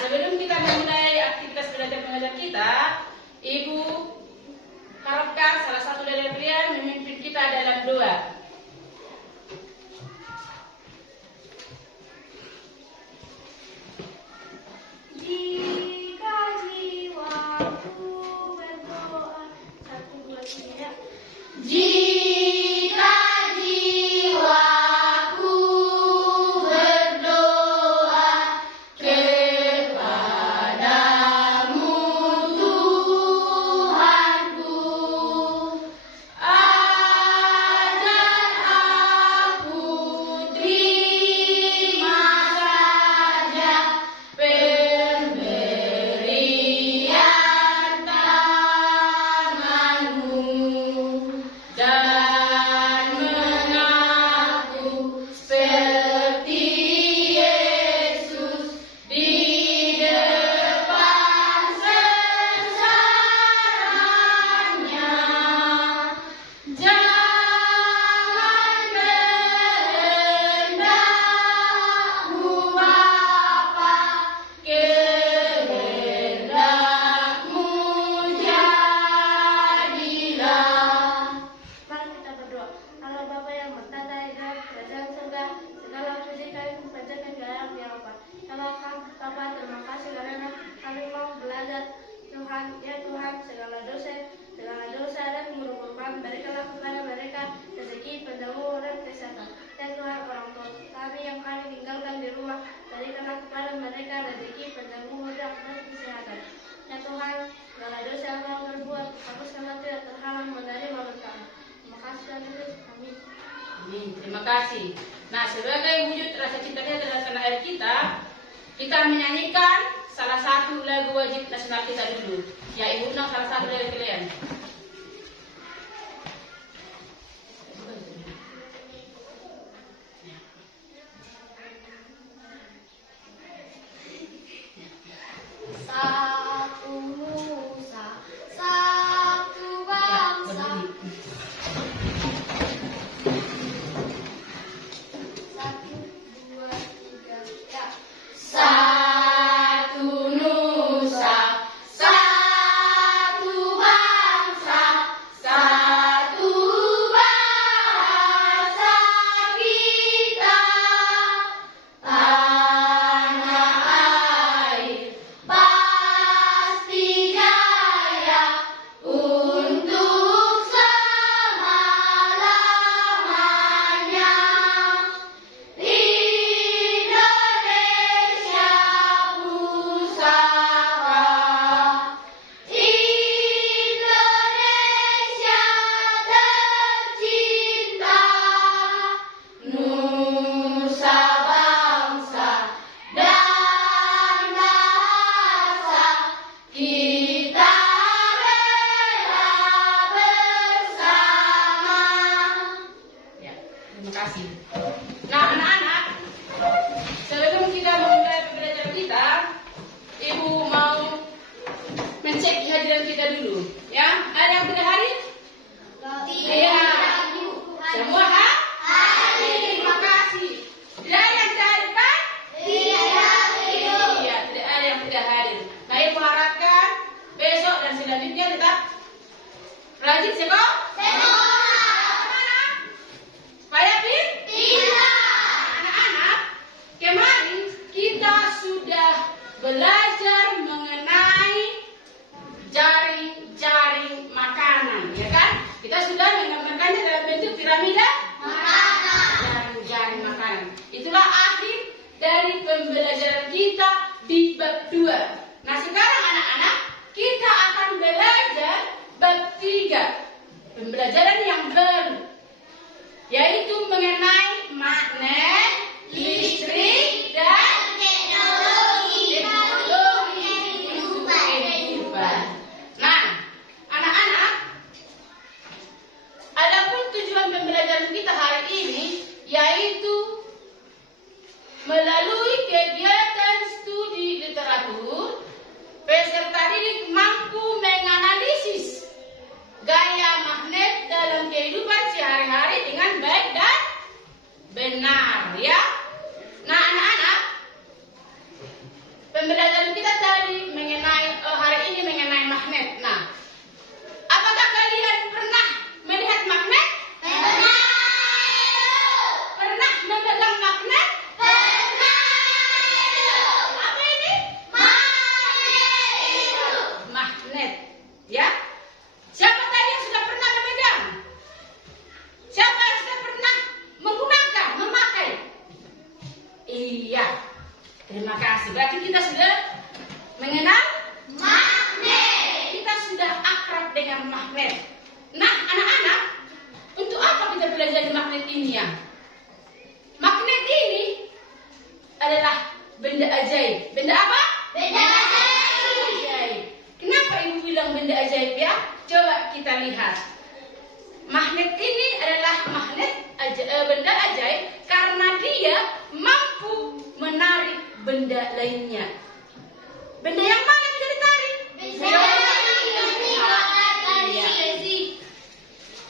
sebelum kita memulai aktivitas belajar mengajar kita, Ibu harapkan salah satu dari kalian memimpin kita dalam doa. Jika jiwaku berdoa, 1, 2, 3. Jika jiwaku berdoa kepadamu Tuhanku, ajar aku terima saja pemberian tanganmu dan mengaku seperti Yesus di depan sasarannya. Jangan kehendakmu Bapa, kehendakmu jadilah. Mari kita berdoa. Allah Bapa yang bertata di dalam kerajaan surga, segala puji kami panjatkan kepada ya Bapa. Ya Bapa, terima kasih karena kami mau belajar Tuhan, ya Tuhan, segala dosa dan merupakan berikanlah kepada mereka rezeki, panjang umur dan kesehatan. Ya Tuhan, orang tua kami yang kami tinggalkan di rumah, berikanlah kepada mereka rezeki, panjang umur dan kesehatan. Ya Tuhan, segala dosa yang kami berbuat, hapuskanlah tidak terhalang menerima berkat. Terima kasih Tuhan Yesus, amin. Amin. Terima kasih. Nah, sebagai wujud rasa cinta kita terhadap tanah air kita menyanyikan salah satu lagu wajib nasional kita dulu. Ya, Ibu undang salah satu dari kalian. Satu nusa, satu bangsa. Satu, dua, tiga, ya. Satu nusa, satu bangsa, satu bahasa kita. Tanah air pasti jaya untuk selama-lamanya. Indonesia pusaka, Indonesia tercinta, nusa bangsa dan bahasa kita rela bersama. Ya, terima kasih. Nah, anak-anak, sebelum kita memulai pembelajaran kita, Ibu mau mencek kehadiran kita dulu. Ya, ada yang tidak hadir? Iya. Semua hadir. Terima kasih. Tidak ada yang tidak hadir kan? Iya, tidak ada yang tidak hadir. Nah, Ibu harapkan besok dan selanjutnya tetap rajin sekolah. Mana? Supaya anak-anak, kemarin kita sudah belajar mengenai jaring-jaring makanan, ya kan? Kita sudah menggambarkannya dalam bentuk piramida jaring-jaring makanan. Itulah akhir dari pembelajaran kita di bab 2. Nah, sekarang anak-anak, kita akan belajar bab 3. Pembelajaran yang baru, yaitu mengenai magnet, listrik, dan teknologi kehidupan. Nah, anak-anak, adapun tujuan pembelajaran kita hari ini yaitu melalui kegiatan studi literatur, peserta didik mampu menganalisis gaya magnet dalam kehidupan sehari-hari dengan baik dan benar, ya. Nah, anak-anak, pembelajaran ilmiah. Magnet ini adalah benda ajaib. Benda apa? Benda ajaib. Ajaib. Kenapa ibu bilang benda ajaib ya? Coba kita lihat. Magnet ini adalah benda ajaib karena dia mampu menarik benda lainnya. Benda yang mana bisa ditarik?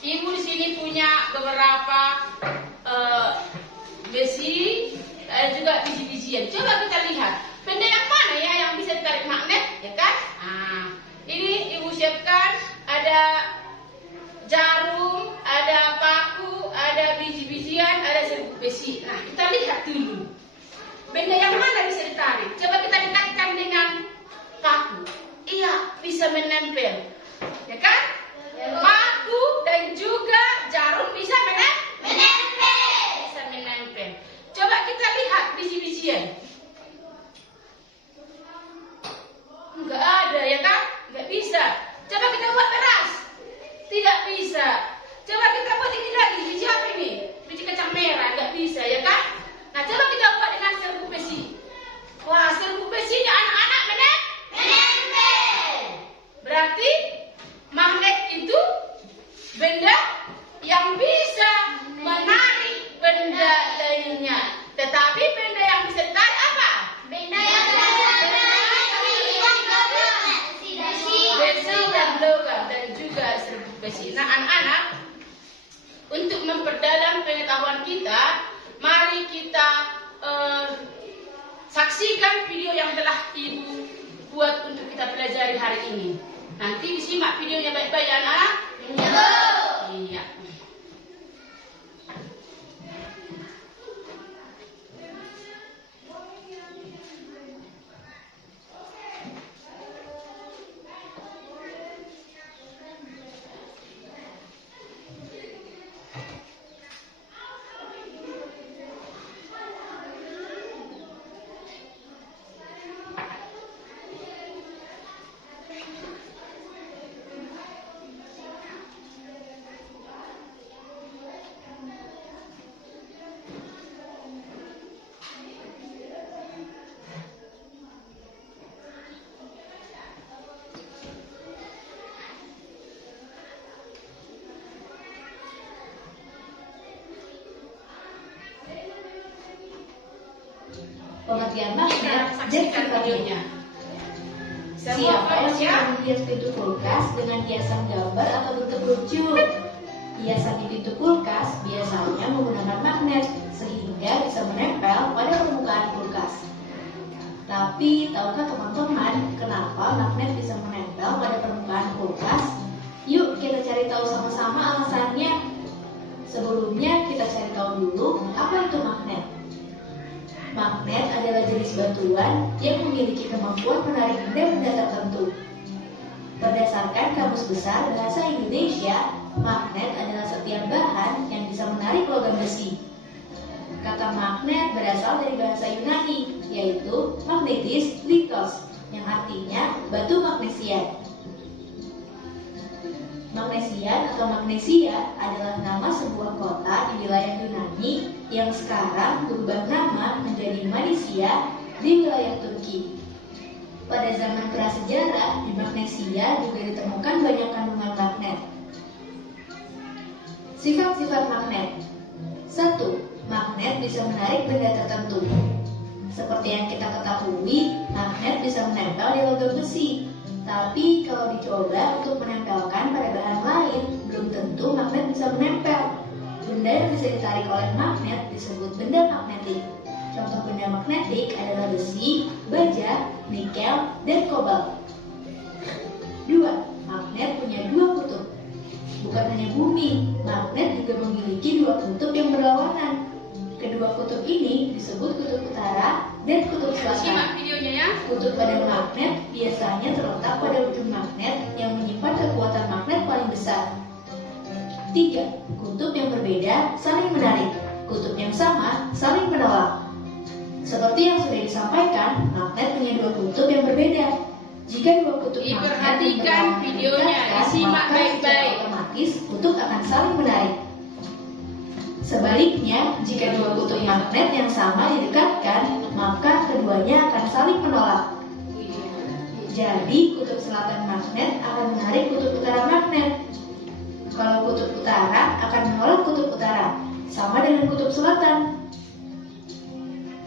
Ibu di sini punya beberapa besi, juga biji-bijian. Coba kita lihat, benda yang mana ya yang bisa ditarik magnet, ya kan? Nah, ini ibu siapkan ada jarum, ada paku, ada biji-bijian, ada serbuk besi. Nah, kita lihat dulu. Benda yang mana bisa ditarik? Coba kita dekatkan dengan paku. Iya, bisa menempel. Ya kan? Paku dan juga jarum bisa menempel. Bisa menempel. Coba kita lihat biji-bijian. Enggak ada, ya kan? Enggak bisa. Coba kita buat beras. Tidak bisa. Coba kita buat ini lagi. Biji apa ini? Biji kacang merah. Enggak bisa, ya kan? Nah, coba kita buat dengan serbuk besi. Wah, serbuk besinya anak-anak menempel. Berarti magnet itu benda yang bisa menarik benda lainnya. Tetapi benda yang bisa ditarik apa? Benda yang Besi dan logam dan juga serbuk besi. Nah, anak-anak, untuk memperdalam pengetahuan kita, mari kita saksikan video yang telah ibu buat untuk kita pelajari hari ini. Nanti disimak videonya baik-baik ya anak. Iya. Pengertian magnet dan Saksikan videonya. sifatnya. Semua Siapa yang ya. suka menghias pintu kulkas dengan hiasan gambar atau bentuk lucu? Hiasan di pintu kulkas biasanya menggunakan magnet sehingga bisa menempel pada permukaan kulkas. Tapi tahukah teman-teman kenapa magnet bisa menempel pada permukaan kulkas? Yuk kita cari tahu sama-sama alasannya. Sebelumnya kita cari tahu dulu apa itu magnet. Magnet adalah jenis batuan yang memiliki kemampuan menarik benda-benda tertentu. Berdasarkan Kamus Besar Bahasa Indonesia, magnet adalah setiap bahan yang bisa menarik logam besi. Kata magnet berasal dari bahasa Yunani, yaitu magnetis litos, yang artinya batu magnesian. Magnesian atau Magnesia adalah nama sebuah kota di wilayah Yunani yang sekarang berubah nama menjadi Manisia di wilayah Turki. Pada zaman prasejarah, di Magnesia juga ditemukan banyak kandungan magnet. Sifat-sifat magnet. 1. Magnet bisa menarik benda tertentu. Seperti yang kita ketahui, magnet bisa menempel di logam besi. Tapi kalau dicoba untuk menempelkan pada bahan lain, belum tentu magnet bisa menempel. Benda yang bisa ditarik oleh magnet disebut benda magnetik. Contoh benda magnetik adalah besi, baja, nikel, dan kobalt. 2. Magnet punya dua kutub. Bukan hanya bumi, magnet juga memiliki dua kutub yang berlawanan. Kedua kutub ini disebut kutub utara dan kutub Simak selatan. videonya ya. Kutub pada magnet biasanya terletak pada ujung magnet yang menyimpan kekuatan magnet paling besar. 3. Kutub yang berbeda saling menarik. Kutub yang sama saling menolak. Seperti yang sudah disampaikan, magnet punya dua kutub yang berbeda. Jika dua kutub magnet Diperhatikan videonya, didekatkan, disimak maka secara baik-baik. otomatis kutub akan saling menarik. Sebaliknya, jika dua kutub magnet yang sama didekatkan, maka keduanya akan saling menolak. Jadi, kutub selatan magnet akan menarik kutub utara magnet. Kalau kutub utara akan menolak kutub utara, sama dengan kutub selatan.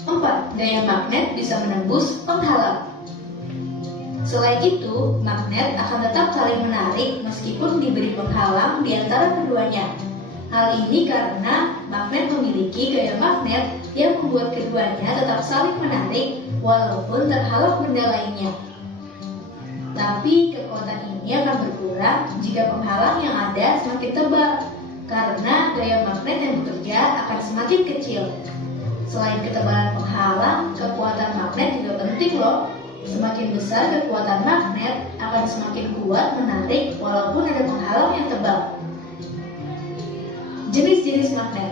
4. Gaya magnet bisa menembus penghalang. Selain itu, magnet akan tetap saling menarik meskipun diberi penghalang di antara keduanya. Hal ini karena magnet memiliki gaya magnet yang membuat keduanya tetap saling menarik walaupun terhalang benda lainnya. Tapi kekuatan ini akan berkurang jika penghalang yang ada semakin tebal, karena gaya magnet yang bekerja akan semakin kecil. Selain ketebalan penghalang, kekuatan magnet juga penting loh. Semakin besar kekuatan magnet akan semakin kuat menarik walaupun ada penghalang yang tebal. Jenis-jenis magnet.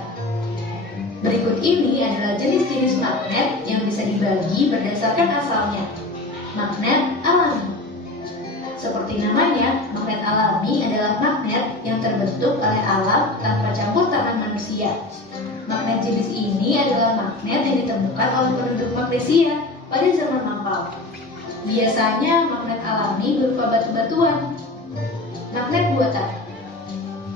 Berikut ini adalah jenis-jenis magnet yang bisa dibagi berdasarkan asalnya. Magnet alami. Seperti namanya, magnet alami adalah magnet yang terbentuk oleh alam tanpa campur tangan manusia. Magnet jenis ini adalah magnet yang ditemukan oleh penduduk magnesia pada zaman lampau. Biasanya magnet alami berupa batu-batuan. Magnet buatan.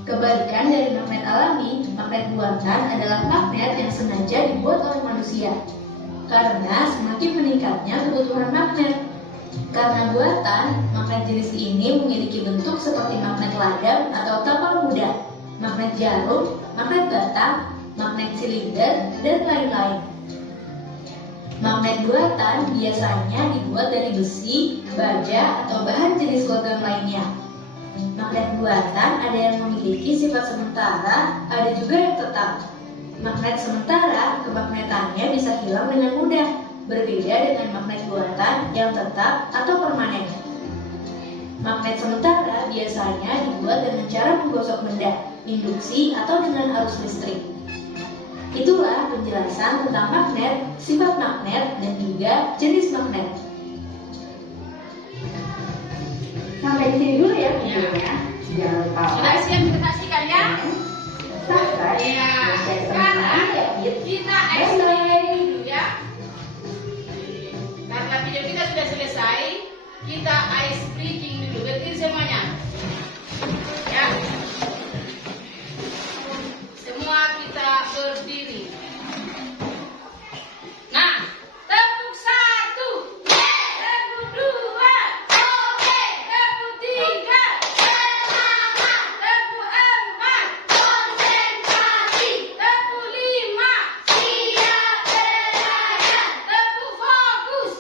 Kebalikan dari magnet alami, magnet buatan adalah magnet yang sengaja dibuat oleh manusia. Karena semakin meningkatnya kebutuhan magnet. Karena buatan, magnet jenis ini memiliki bentuk seperti magnet ladang atau tapal muda, magnet jarum, magnet batang, magnet silinder, dan lain-lain. Magnet buatan biasanya dibuat dari besi, baja, atau bahan jenis logam lainnya. Magnet buatan ada yang memiliki sifat sementara, ada juga yang tetap. Magnet sementara, kemagnetannya bisa hilang dengan mudah, berbeda dengan magnet buatan yang tetap atau permanen. Magnet sementara biasanya dibuat dengan cara menggosok benda, induksi, atau dengan arus listrik. Itulah penjelasan tentang magnet, sifat magnet, dan juga jenis magnet. Sampai di sini dulu ya. Ya. Jangan lupa Sudah siap kita saksikan ya? subscribe. Iya. share Sekarang teman-teman, ya, kita ice cream dulu ya. Karena video kita sudah selesai, kita ice breaking dulu. Berdiri semuanya. Ya. Semua kita berdiri. Nah, tepuk 1, tepuk 2, tepuk 3, tepuk 4, tepuk 5, tepuk fokus.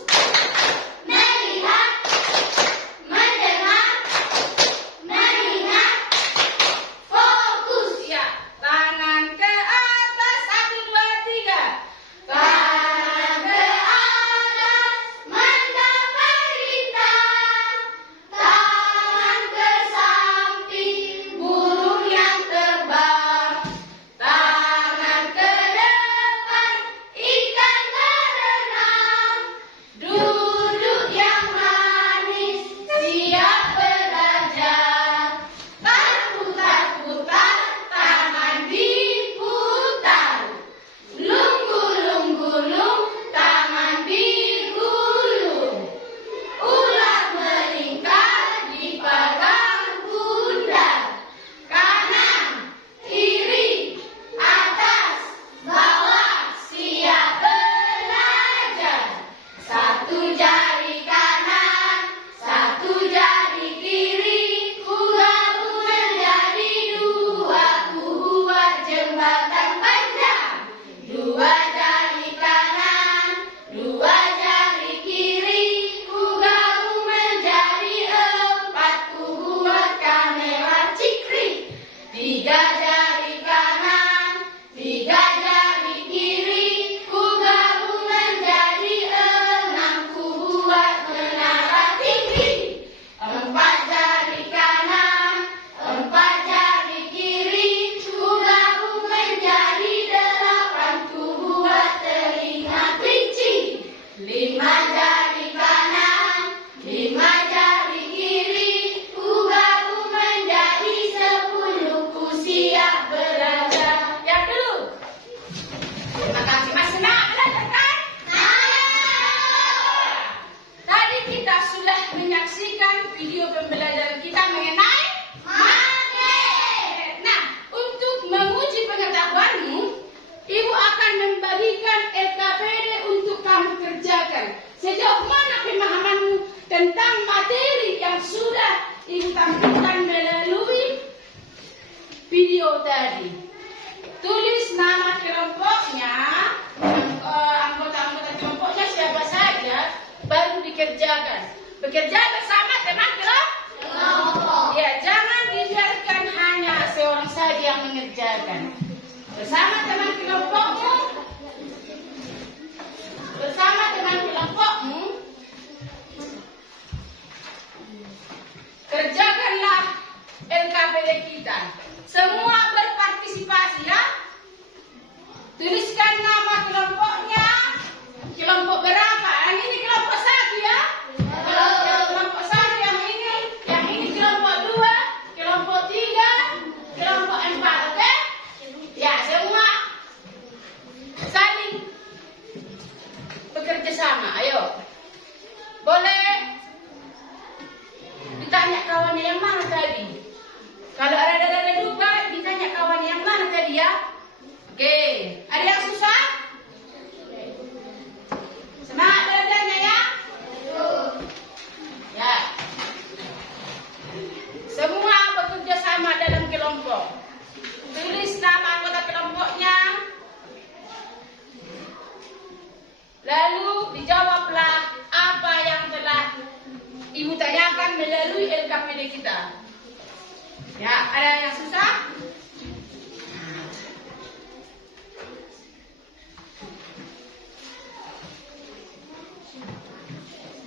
video pembelajaran kita mengenai magnet. Nah, untuk menguji pengetahuanmu, Ibu akan membagikan LKPD untuk kamu kerjakan. Sejauh mana pemahamanmu tentang materi yang sudah Ibu tampilkan melalui video tadi. Tulis nama kelompoknya, anggota-anggota kelompoknya siapa saja, baru dikerjakan. Bekerja bersama teman kelompok. Ya, jangan dibiarkan hanya seorang saja yang mengerjakan. Bersama teman kelompokmu, kerjakanlah LKPD kita. Semua berpartisipasi ya. Tuliskan nama kelompoknya. Kelompok berapa? Yang ini kelompok 1 ya. Kelompok 1 yang ini kelompok 2, kelompok 3, kelompok 4, oke? Ya, semua saling bekerja sama. Ayo. Boleh ditanya kawannya yang mana tadi? Kalau ada lupa, ditanya kawannya yang mana tadi ya? Oke. Ada yang susah? Semangat belajarnya ya? Ya. Semua bekerja sama dalam kelompok. Tulis nama anggota kelompoknya. Lalu dijawablah apa yang telah Ibu tanyakan melalui LKPD kita. Ya, ada yang susah?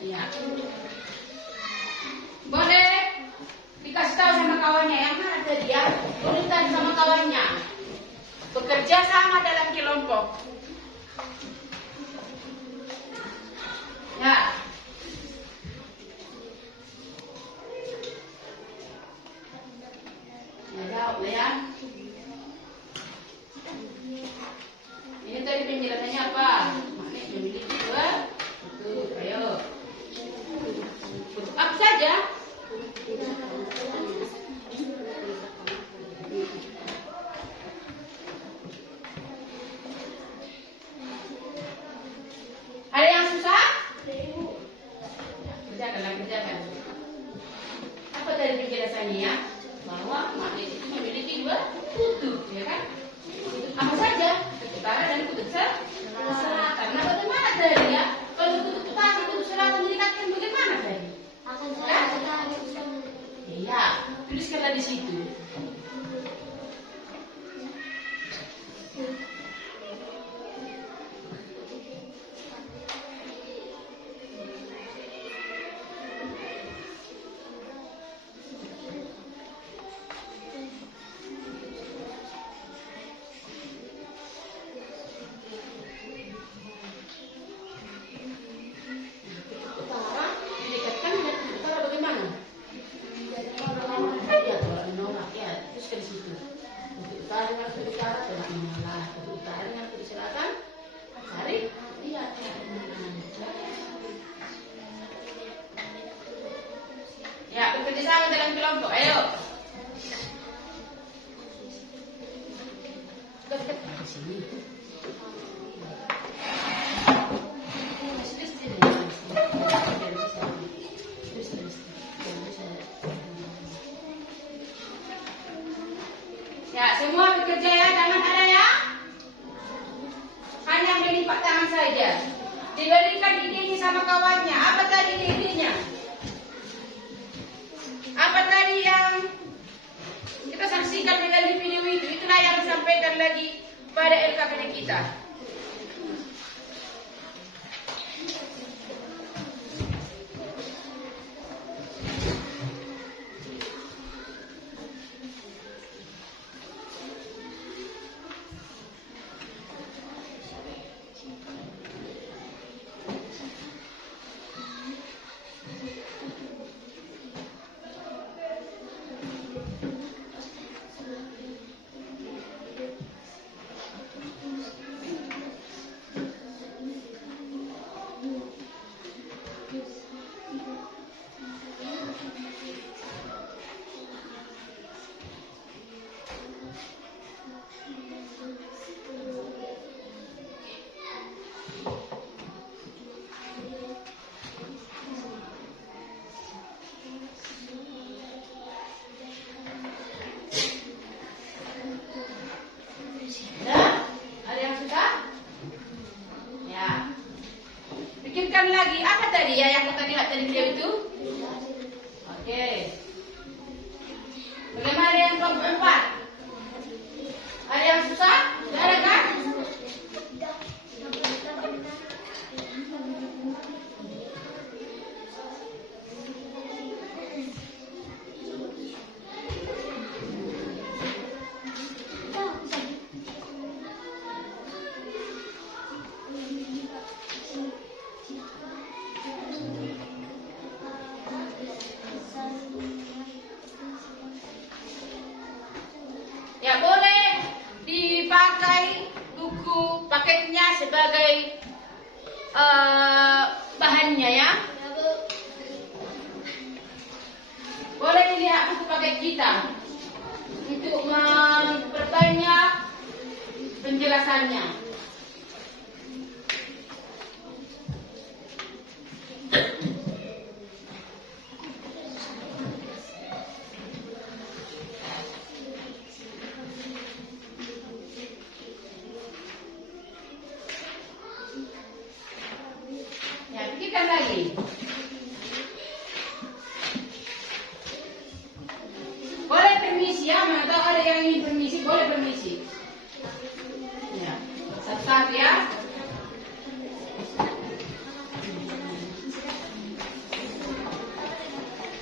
Ya. Boleh dikasih tahu sama kawannya yang mana tadi ya? Urutan sama kawannya. Bekerja sama dalam kelompok. Ya. Ya, jawab ya. Ini tadi penjelasannya apa? Magnet memiliki 2 kutub. Ayo. Kutub apa saja? Ada yang susah? Kerjakan. Apa tadi penjelasannya ya? Bahwa magnet itu memiliki 2 kutub, ya kan? Kutub apa saja? Kutub utara dan kutub selatan. Nah, bagaimana tadi ya? Kalau kutub utara dan kutub selatan didekatkan bagaimana tadi? Akan saya Iya, tuliskanlah di situ. Utara didekatkan dengan kutub utara bagaimana? Ya, tolak menolak ya, tuliskan di situ. Kutub utara dengan kutub utara tolak menolak. Kutub utara dengan kutub selatan cari lihat ya. Ya, bekerja sama dalam kelompok. Ayo. Dekat sini. Ya, semua bekerja ya, jangan ada ya. Hanya melipat tangan saja. Diberikan idenya sama kawannya. Apa tadi idenya? Apa tadi yang kita saksikan melalui video itu? Itulah yang disampaikan lagi pada LKPD kita. jam itu? Oke. Bagaimana yang kelompok 4? Ada yang susah? Tidak ada kan? Ya boleh dipakai buku paketnya sebagai bahannya ya. Boleh dilihat buku paket kita untuk memperbanyak penjelasannya. Ya, pikirkan lagi. Boleh permisi ya, mana tahu ada yang ingin permisi, boleh permisi. Ya, satu-satu ya.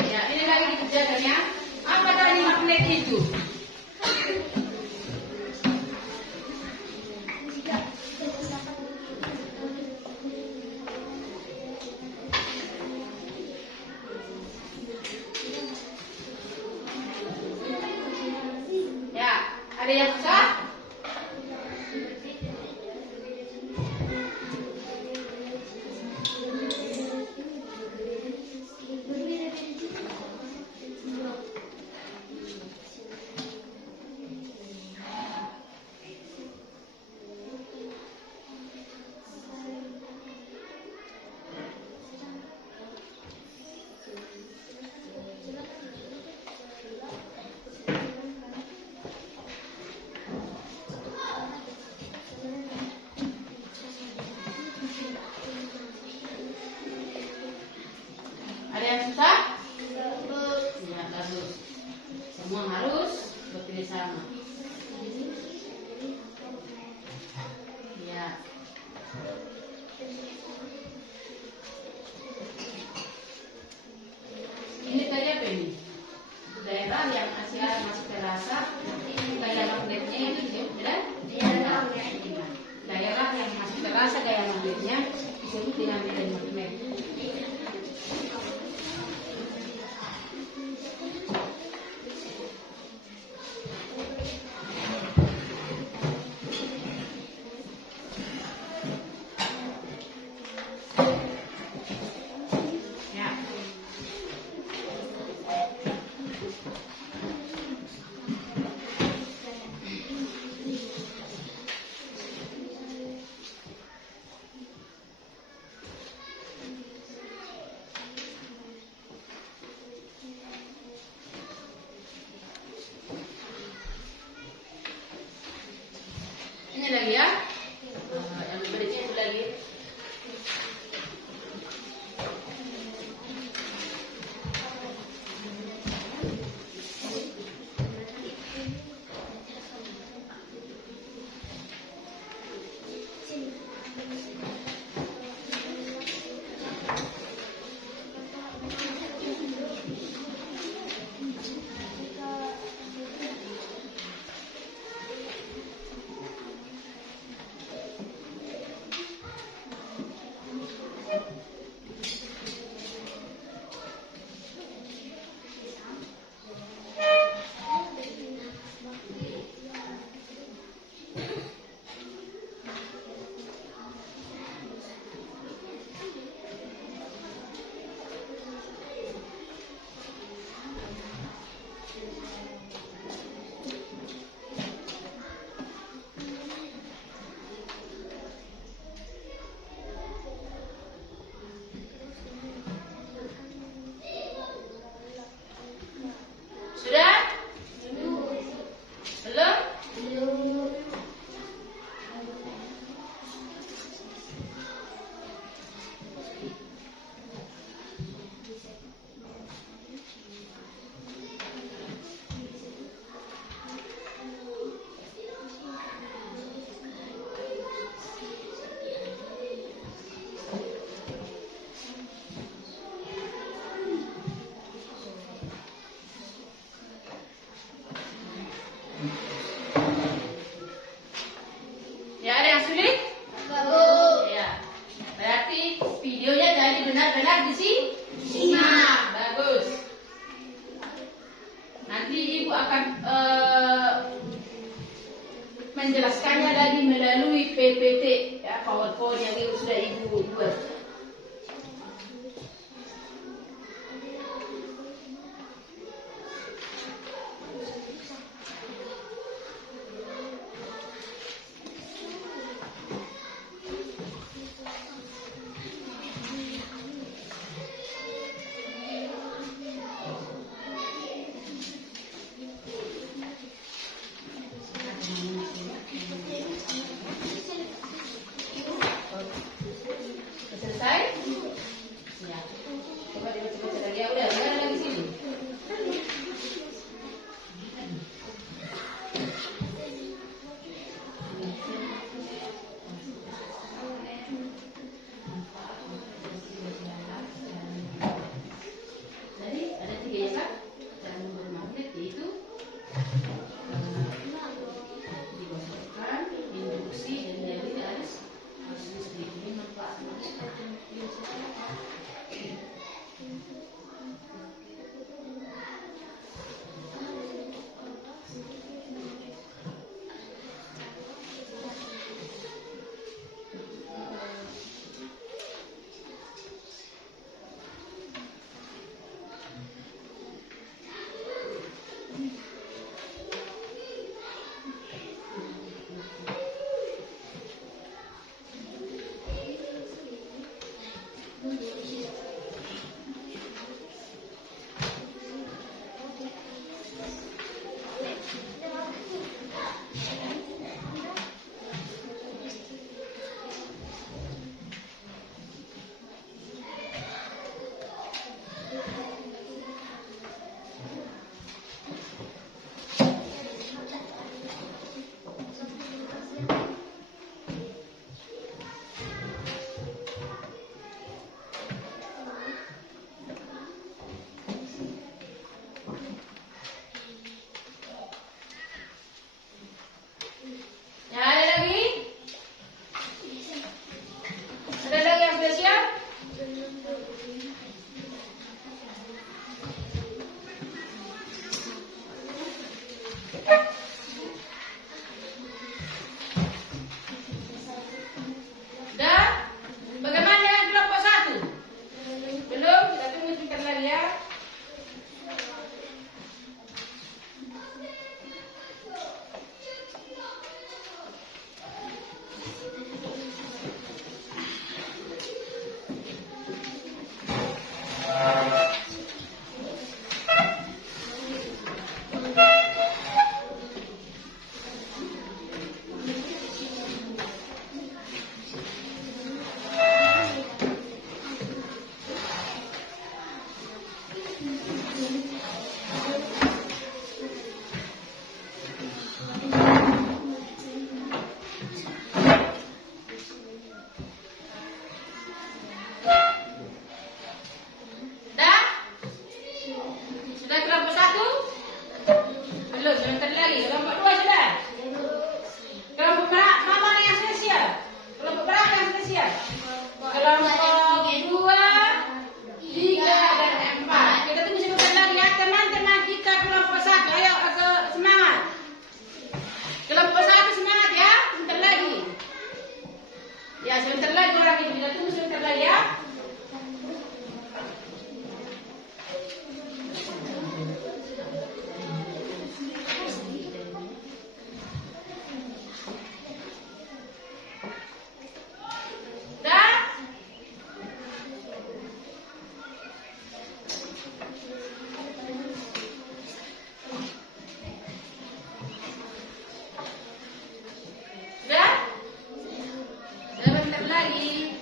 Ya, ini lagi dikerjakan ya. Apa tadi magnet itu? Ya, ada yang susah? Ada yang susah? Ya, bagus. Semua harus bekerja sama. Ya. Ini tadi apa ini? Daerah yang masih terasa gaya magnetnya ini, benar? Daerah yang masih terasa gaya magnetnya disebut dengan medan magnet. Ya. Ini lagi ya. Yang berikutnya itu lagi. PPT ya, PowerPoint yang sudah Ibu buat. Selesai? Ya. Coba dibaca-baca lagi. Ya, udah ada lagi sini. Jadi ada 3 ya Kak? Cara membuat magnet yaitu digosokkan, induksi, dan dari harus sedikit manfaat. Ya, ada lagi? Ada lagi yang sudah siap? Dah? Bagaimana dengan kelompok 1? Belum? Kita tunggu sebentar lagi ya. Dah? Sudah kelompok 1? Belum, sebentar lagi. Kelompok 2 sudah? Kelompok mana yang sudah siap? Kelompok berapa yang sudah siap? Kelompok 2, 3, dan 4. Kita tunggu sebentar lagi ya teman-teman kita kelompok 1. Ayo agak semangat. Kelompok 1 semangat ya. Sebentar lagi. Ya, sebentar lagi orang itu. Kita tunggu sebentar lagi ya. Dah? Sudah? Sebentar lagi.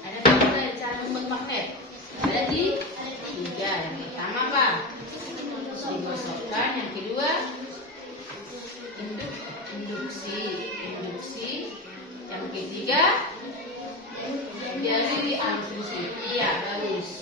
Ada tiga cara membuat magnet. Ada 3. Yang pertama apa? Digosokkan. Yang kedua induksi. Yang ketiga jadi diamplifikasi. Iya, bagus.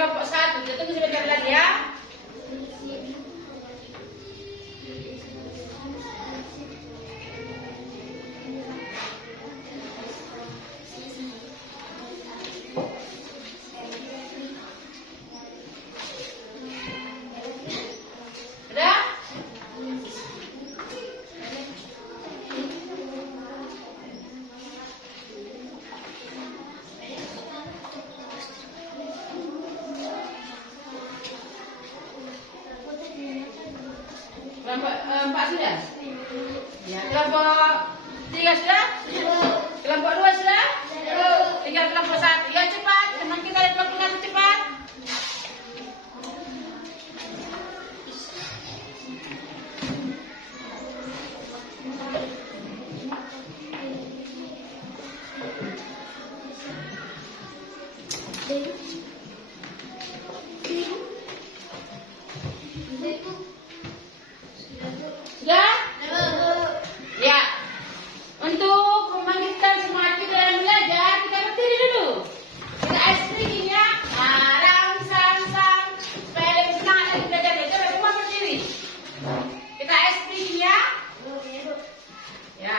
kelompok 1. Kita tunggu sebentar lagi ya. Udah? Kelompok 4 sudah? Ya. Kelompok 3 sudah? Kelompok 2 sudah? Tinggal kelompok 1. Ya cepat, teman kita ada kelompok 1 cepat. Sudah? Ya. Untuk membangkitkan semangat kita dalam belajar, kita berdiri dulu. Kita ice ya. Rang, sang, sang. Supaya lebih semangat lagi belajarnya. Coba semua berdiri. Kita ice ya. Ya.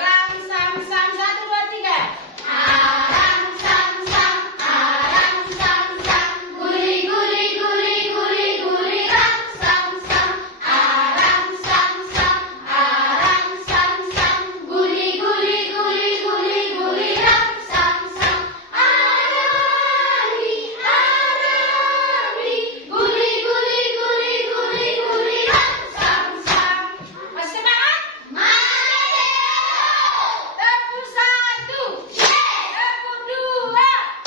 Rang, sang, sang. 1, 2, 3. Arang sang sang, arang sang sang, guli guli guli guli guli rang sang sang, arang sang sang, arang sang sang, guli guli guli guli guli rang sang sang, arari arari, guli guli guli guli guli rang sang sang. Masih semangat? Tepuk 1. Tepuk 2.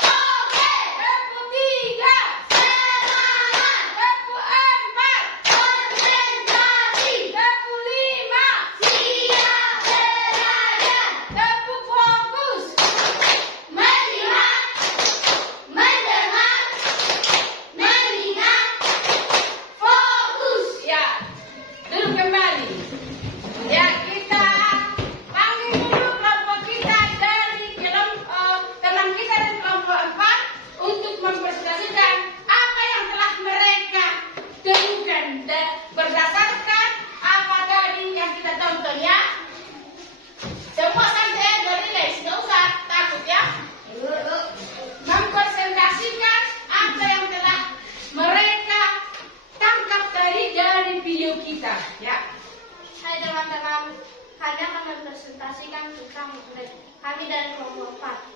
Tepuk 3. semangat, Tepuk 4. konsentrasi, Tepuk 5. siap belajar, Tepuk fokus. melihat, mendengar, mengingat, fokus. Ya, duduk kembali. Ya, kita panggil dulu kelompok kita dari teman kita dari kelompok 4 untuk mempresentasikan apa yang telah mereka temukan berdasarkan apa tadi yang kita tonton ya. Semua santai, gak relax, gak usah takut ya. Mempresentasikan apa yang telah mereka tangkap tadi dari video kita ya. Hai teman-teman, kami akan mempresentasikan tentang magnet. Kami dari kelompok 4.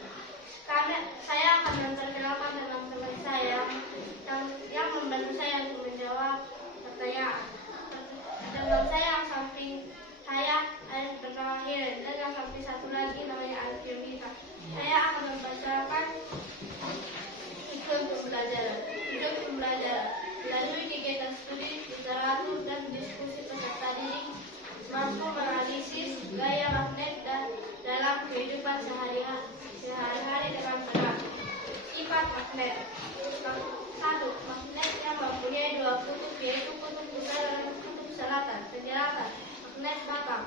Saya akan memperkenalkan teman-teman saya yang membantu saya untuk menjawab pertanyaan. Teman saya yang samping saya bernama Hiren dan yang samping satu lagi namanya Alfiomita. Saya akan membacakan ikut pembelajaran. Melalui kegiatan studi, literatur, dan diskusi peserta didik mampu menganalisis gaya magnet dalam kehidupan sehari-hari dengan benar. Sifat magnet. 1. Magnet yang mempunyai 2 kutub, yaitu kutub utara dan kutub selatan. Penjelasan. Magnet batang.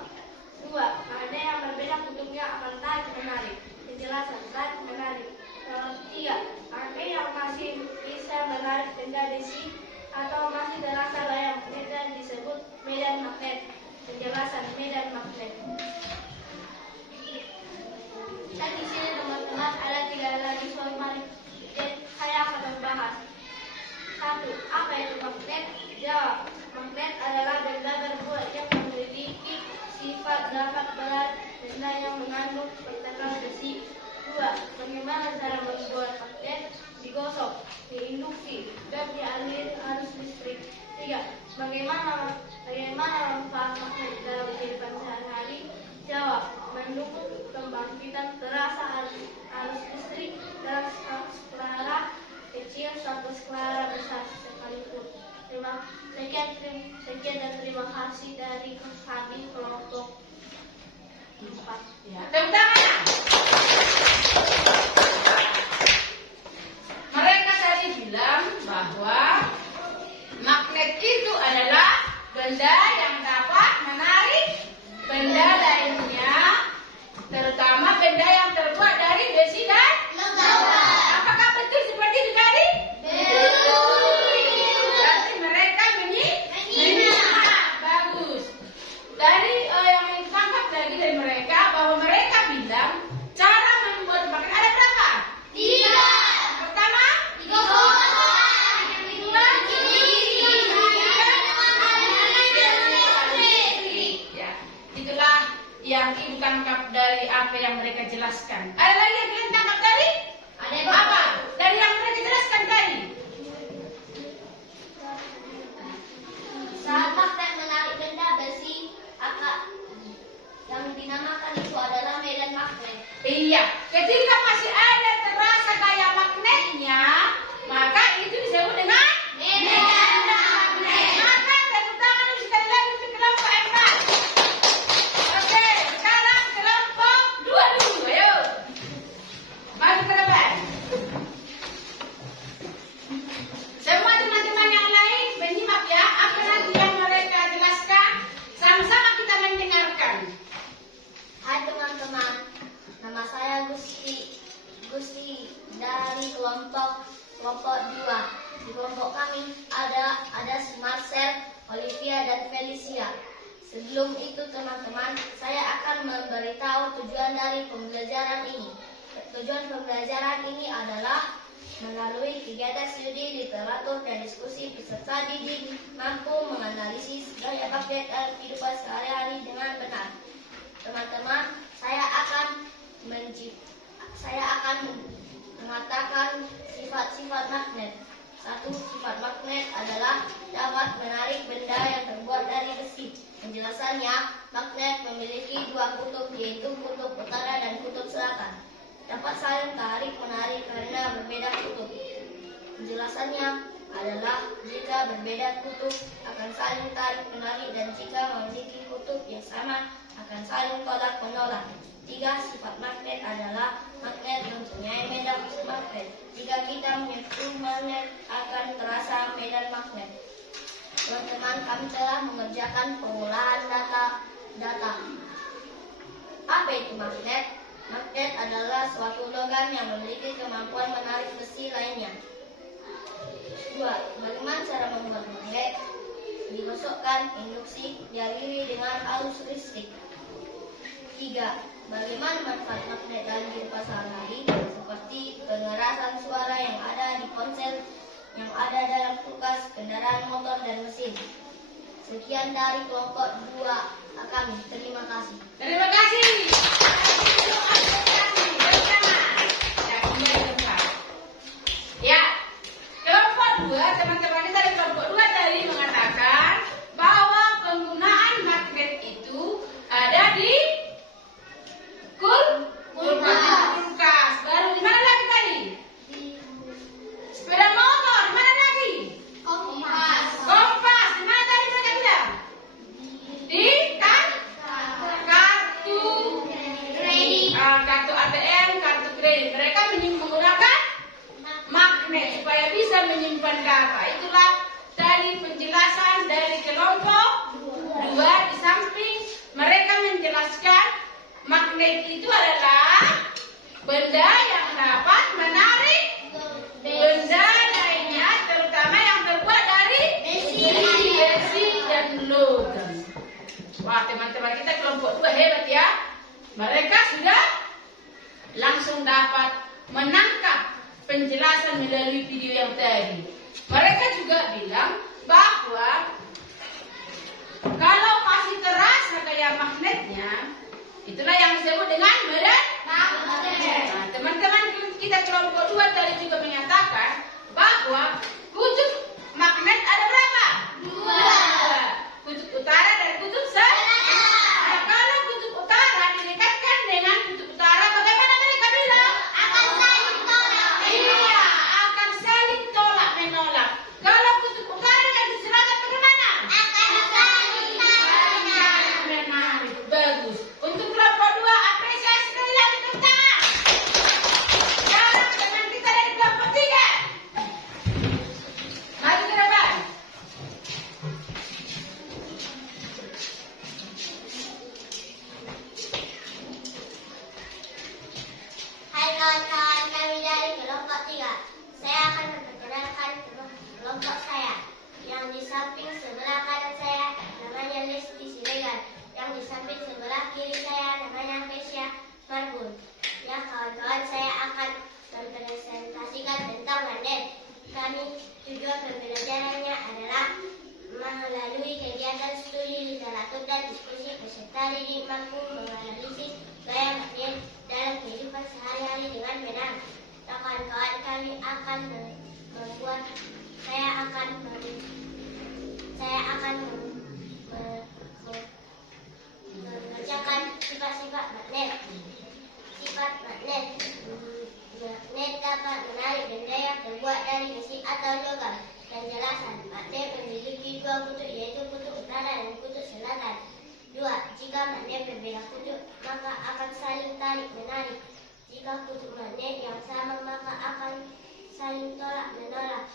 2. Magnet yang berbeda kutubnya akan tarik menarik. Penjelasan. Tarik menarik. 3. Magnet yang masih bisa menarik benda besi atau masih terasa gaya magnet dan disebut medan magnet. Penjelasan medan magnet. Dan di sini teman-teman ada 3 lagi soal magnet. Saya akan membahas. 1. Apa itu magnet? Jawab. Magnet adalah benda berbuat yang memiliki sifat dapat berat benda yang mengandung tekanan besi. 2. Bagaimana cara membuat magnet? Digosok, diinduksi, dan dialiri arus listrik. 3. Bagaimana manfaat magnet dalam kehidupan sehari-hari? Jawab. Mendukung pembangkitan terasa arus listrik dalam skala kecil sampai skala besar sekalipun. Sekian dan terima kasih dari kami kelompok 4. Ya, tepuk tangan. Mereka tadi bilang bahwa magnet itu adalah benda yang dapat menarik benda lainnya, terutama benda yang terbuat dari besi dan logam. Apakah betul seperti itu tadi? Betul. di kelompok kami ada si Marcel, Olivia, dan Felicia. Sebelum itu teman-teman, saya akan memberitahu tujuan dari pembelajaran ini. Tujuan pembelajaran ini adalah melalui kegiatan studi literatur dan diskusi peserta didik mampu menganalisis gaya magnet dalam kehidupan sehari-hari dengan benar. Teman-teman, saya akan mengatakan sifat-sifat magnet. 1. Sifat magnet adalah dapat menarik benda yang terbuat dari besi. Penjelasannya, magnet memiliki dua kutub, yaitu kutub utara dan kutub selatan. Dapat saling tarik-menarik karena berbeda kutub. Penjelasannya adalah jika berbeda kutub akan saling tarik-menarik, dan jika memiliki kutub yang sama akan saling tolak-menolak. 3. Sifat magnet adalah magnet mempunyai medan magnet. Jika kita menyentuh magnet akan terasa medan magnet. Teman-teman, kami telah mengerjakan pengolahan data. Apa itu magnet? Magnet adalah suatu logam yang memiliki kemampuan menarik besi lainnya. 2. Bagaimana cara membuat magnet? Dimasukkan induksi, dialiri dengan arus listrik. 3. Bagaimana manfaat magnet dalam kehidupan sehari-hari? Seperti pengerasan suara yang ada di ponsel, yang ada dalam kulkas, kendaraan motor, dan mesin. Sekian dari kelompok 2 kami. Terima kasih. Terima kasih. Ya, kelompok 2, teman-teman kita dari kelompok 2 tadi mengatakan bahwa penggunaan magnet itu ada di kulkas. Baru di mana lagi tadi? Sepeda motor. Di mana lagi? Kompas. Di mana tadi mereka bilang? Di kartu kredit. Kartu ATM, kartu kredit. Mereka menggunakan magnet supaya bisa menyimpan data. Itulah dari penjelasan dari kelompok 2. Di samping mereka menjelaskan magnet itu adalah benda yang dapat menarik benda lainnya, terutama yang terbuat dari besi dan logam. Wah, teman-teman kita kelompok 2 hebat ya. Mereka sudah langsung dapat menangkap penjelasan melalui video yang tadi. Mereka juga bilang bahwa kalau masih terasa kayak magnetnya, itulah yang disebut dengan medan magnet. Nah, teman-teman kita kelompok 2 tadi juga menyatakan bahwa kutub magnet ada berapa? 2. Kutub utara dan kutub selatan. Nah, kalau kutub utara didekatkan dengan kutub utara, bagaimana mereka bilang? Akan saling tolak. Iya, akan saling tolak menolak. Kalau kutub utara dan kutub selatan bagaimana? Akan saling Saling menarik. Bagus. Untuk kelompok 2 apresiasi sekali lagi tepuk tangan. Sekarang teman kita dari kelompok 3. Mari ke depan. Hai kawan-kawan, kami dari kelompok 3. Saya akan memperkenalkan kelompok saya. Yang di samping sebelah kanan saya namanya Lesti Siregar. Yang di samping sebelah kiri saya namanya Kesya Marbun. Ya kawan-kawan, saya akan mempresentasikan tentang magnet. Kami tujuan pembelajarannya adalah melalui kegiatan studi literatur dan diskusi peserta didik mampu menganalisis gaya magnet dalam kehidupan sehari-hari dengan benar. Kawan-kawan, kami akan membuat saya akan mengerjakan sifat-sifat magnet. Sifat magnet. Magnet dapat menarik benda yang terbuat dari besi atau logam. Penjelasan, magnet memiliki dua kutub, yaitu kutub utara dan kutub selatan. 2. Jika magnet berbeda kutub, maka akan saling tarik-menarik. Jika kutub magnet yang sama, maka akan saling tolak-menolak.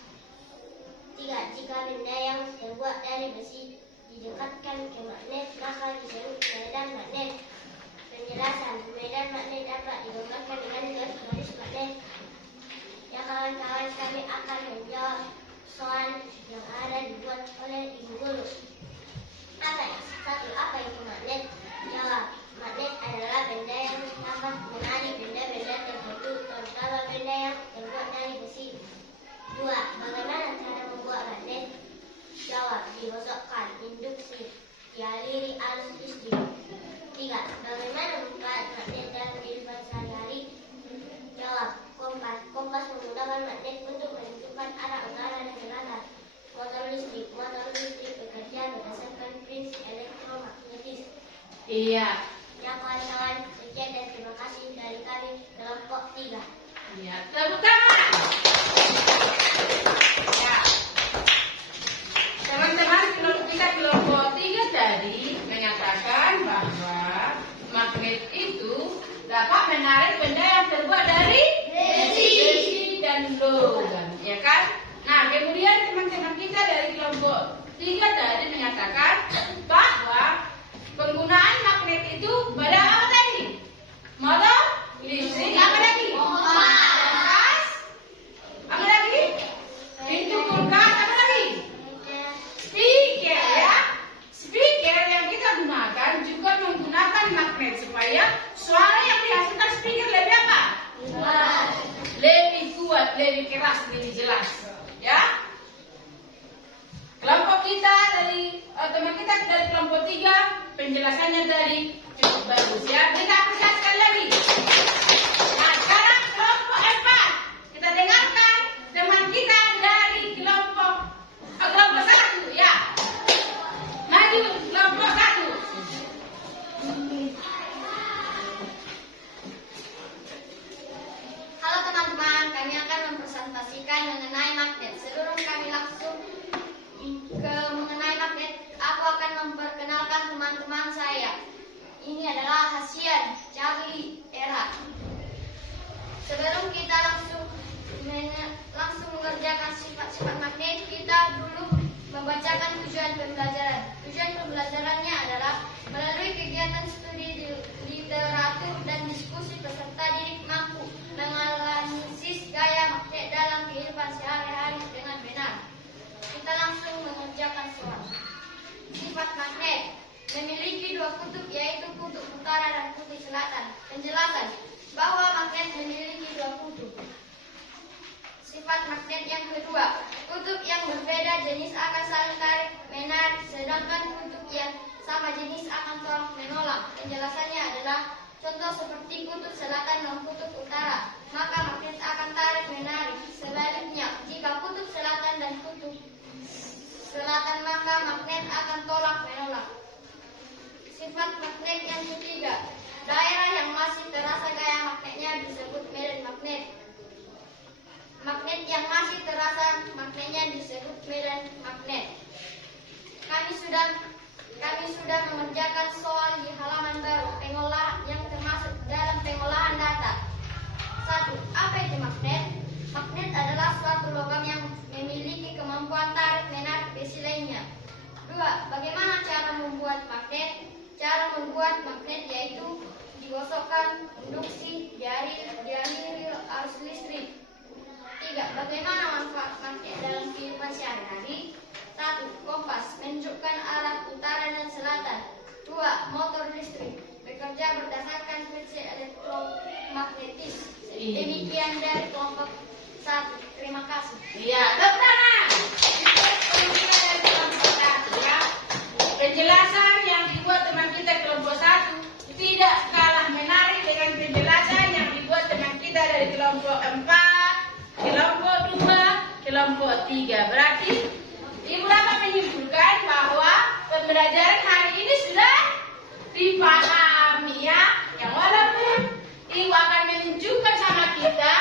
3. Jika benda yang terbuat dari besi didekatkan ke magnet, maka disebut medan magnet. Penjelasan, medan magnet dapat digambarkan dengan garis magnet. Ya kawan-kawan, kami akan menjawab yang ada dibuat oleh Ibu Guru. Apa? Satu, apa itu magnet? Jawab, magnet adalah benda yang dapat menarik benda-benda tertentu, terutama benda yang terbuat dari besi. Dua, bagaimana cara membuat magnet? Jawab, digosokkan, induksi, dialiri arus listrik. Tiga, bagaimana membuat magnet dalam kehidupan sehari-hari? Jawab, kompas. Kompas menggunakan magnet untuk menentukan arah utara dan selatan. Motor listrik bekerja berdasarkan prinsip elektromagnetis. Iya. Ya kawan-kawan, sekian dan terima kasih dari kami kelompok 3. Iya, tepuk tangan. Ya. Teman-teman, kelompok 3 tadi menyatakan bahwa magnet itu dapat menarik benda yang terbuat dari besi dan logam, ya kan? Nah, kemudian teman-teman kita dari kelompok 3 tadi menyatakan bahwa penggunaan magnet itu pada apa tadi? Motor listrik, apa lagi? Kulkas, apa lagi? Pintu kulkas, apa lagi? Speaker, ya. Speaker yang kita gunakan juga menggunakan magnet supaya suara yang dihasilkan speaker lebih apa? Lebih kuat, lebih keras, lebih jelas. Ya. Kelompok kita dari teman kita dari kelompok 3 penjelasannya tadi cukup bagus ya. Kita apresiasi sekali lagi. Nah, sekarang kelompok 4 kita dengarkan teman kita dari kelompok 1 ya. Maju kelompok 1. Halo teman-teman, kami akan mempresentasikan mengenai magnet. Sebelum kami langsung ke mengenai magnet, aku akan memperkenalkan teman-teman saya. Ini adalah Hasian, Charlie, Era. Sebelum kita langsung mengerjakan sifat-sifat magnet, kita dulu membacakan tujuan pembelajaran. Tujuan pembelajarannya adalah melalui kegiatan studi literatur dan diskusi peserta didik mampu menganalisis gaya magnet dalam kehidupan sehari-hari dengan benar. Kita langsung mengerjakan soal. Sifat magnet memiliki 2 kutub, yaitu kutub utara dan kutub selatan. Penjelasan bahwa magnet memiliki 2 kutub. Sifat magnet yang kedua, kutub yang berbeda jenis akan saling tarik menarik, sedangkan kutub yang sama jenis akan tolak menolak. Penjelasannya adalah contoh seperti kutub selatan dan kutub utara, maka magnet akan tarik menarik. Sebaliknya, jika kutub selatan dan kutub selatan, maka magnet akan tolak menolak. Sifat magnet yang ketiga, daerah yang masih terasa gaya magnetnya disebut medan magnet. Magnet yang masih terasa magnetnya disebut medan magnet. Kami sudah mengerjakan soal di halaman baru pengolahan yang termasuk dalam pengolahan data. 1. Apa itu magnet? Magnet adalah suatu logam yang memiliki kemampuan tarik menarik besi lainnya. 2. Bagaimana cara membuat magnet? Cara membuat magnet yaitu digosokkan, induksi, dialiri arus listrik. 3. Bagaimana manfaat magnet dalam kehidupan sehari-hari? 1. Kompas menunjukkan arah utara dan selatan. 2. Motor listrik bekerja berdasarkan prinsip elektromagnetis. Demikian dari kelompok 1. Terima kasih. Iya, tepuk tangan. Itu kita dari kelompok 1 ya. Penjelasan yang dibuat teman kita kelompok 1 tidak kalah menarik dengan penjelasan yang dibuat teman kita dari kelompok 4, kelompok 2, kelompok 3. Berarti Ibu dapat menyimpulkan bahwa pembelajaran hari ini sudah dipahami ya. Yang walaupun Ibu akan menunjukkan sama kita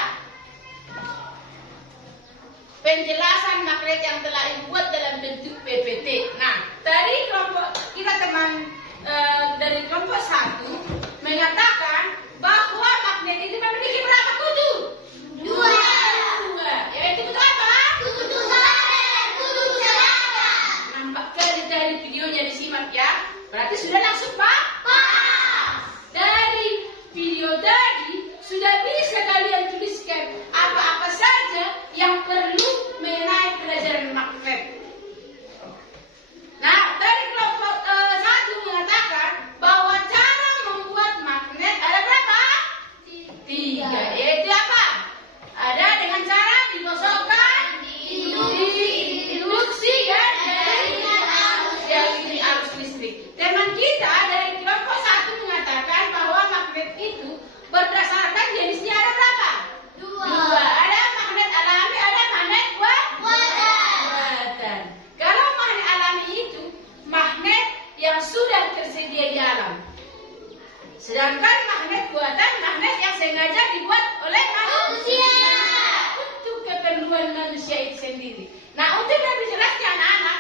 penjelasan magnet yang telah dibuat dalam bentuk PPT. Nah, tadi kelompok kita dari kelompok 1 menyatakan bahwa magnet itu memiliki berapa kutub? 2. Yaitu kutub apa? Kutub selatan dan kutub selatan. Nampak dari videonya disimak ya. Berarti sudah langsung paham. Dari video tadi sudah bisa kalian tuliskan apa-apa saja yang perlu mengenai pelajaran pembelajaran magnet. Nah, dari kelompok 1 mengatakan bahwa cara membuat magnet ada berapa? 3. Yaitu apa? Ada dengan cara digosokkan, diinduksi, dan dari arus listrik. Teman kita dari kelompok 1 mengatakan bahwa magnet itu berdasarkan jenisnya ada berapa? 2. Ada magnet alami, ada magnet buatan. Kalau magnet alami itu magnet yang sudah tersedia di alam. Sedangkan magnet buatan magnet yang sengaja dibuat oleh manusia untuk keperluan manusia itu sendiri. Nah, untuk lebih jelasnya anak-anak,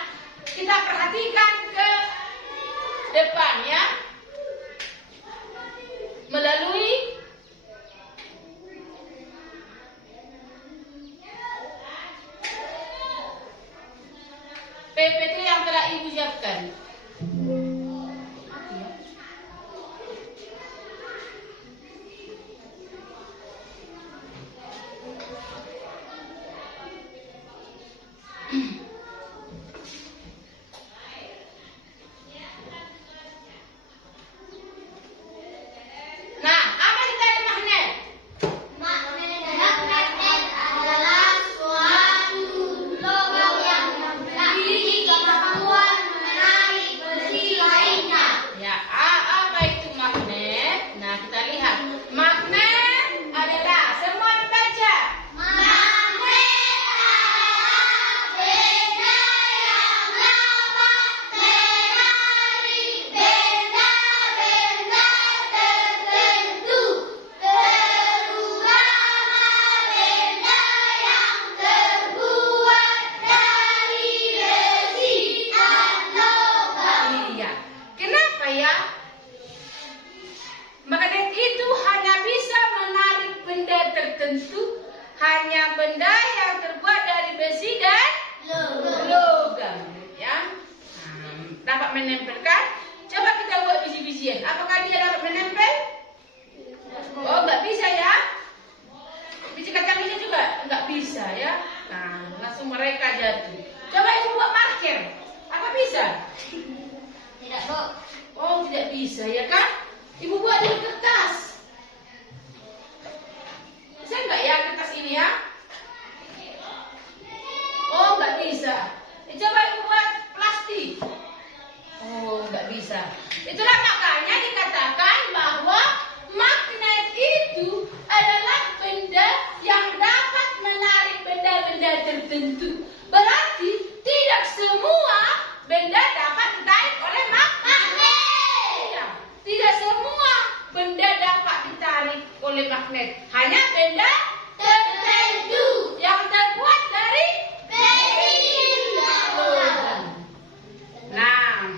kita perhatikan ke depan ya. Melalui PPT yang telah Ibu siapkan. Nah, apa itu tadi magnet? Magnet adalah suatu logam yang memiliki kemampuan menarik besi lainnya. Ya, apa itu magnet? Nah, kita lihat. Magnet adalah, semua membaca. Magnet adalah benda yang dapat menarik benda-benda tertentu, terutama benda yang terbuat dari besi dan logam. Iya. Kenapa ya? Magnet itu hanya bisa menarik benda tertentu, hanya benda yang terbuat dari besi dan logam, ya. Dapat menempelkan. Coba kita buat bisi-bisian. Apakah dia dapat menempel? Oh, nggak bisa ya. Biji kacang hijau juga nggak bisa ya. Nah, langsung mereka jatuh. Coba ibu buat marker. Apa bisa? Tidak, Bu. Oh, tidak bisa ya kan? Ibu buat di kertas. Bisa nggak ya kertas ini ya? Oh, nggak bisa. Coba ibu buat plastik. Oh, nggak bisa. Itulah makanya dikatakan bahwa magnet itu adalah benda yang dapat menarik benda-benda tertentu. Berarti tidak semua benda dapat ditarik oleh magnet. Iya, tidak semua benda dapat ditarik oleh magnet. Hanya benda tertentu yang terbuat dari besi. Nah,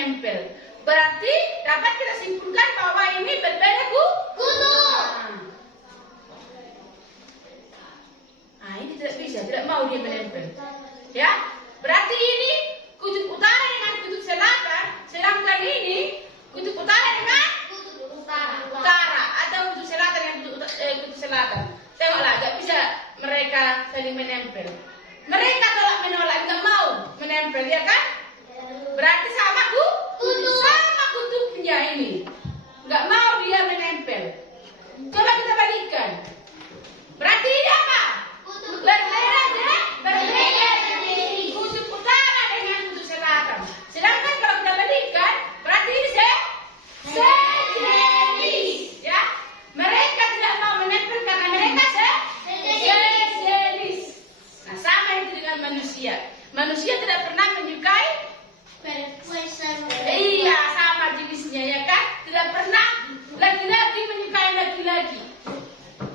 menempel. Berarti dapat kita simpulkan bahwa ini berbeda kutub. Nah, ini tidak bisa, tidak mau dia menempel. Ya, berarti ini kutub utara dengan kutub selatan, sedangkan ini kutub utara dengan utara atau kutub selatan dengan kutub selatan. Tengoklah, tidak bisa mereka saling menempel. Mereka tolak menolak, nggak mau menempel, ya kan? Berarti sama sama kutubnya ini, nggak mau dia menempel. Coba kita balikkan. Berarti ini apa? Berbeda dari kutub utara dengan kutub selatan. Sedangkan kalau kita balikkan, berarti ini sejenis, ya. Mereka tidak mau menempel karena mereka sejenis. Nah, sama itu dengan manusia. Manusia tidak pernah menyukai. Iya, sama jenisnya, ya kan? Tidak pernah laki-laki menyukai laki-laki.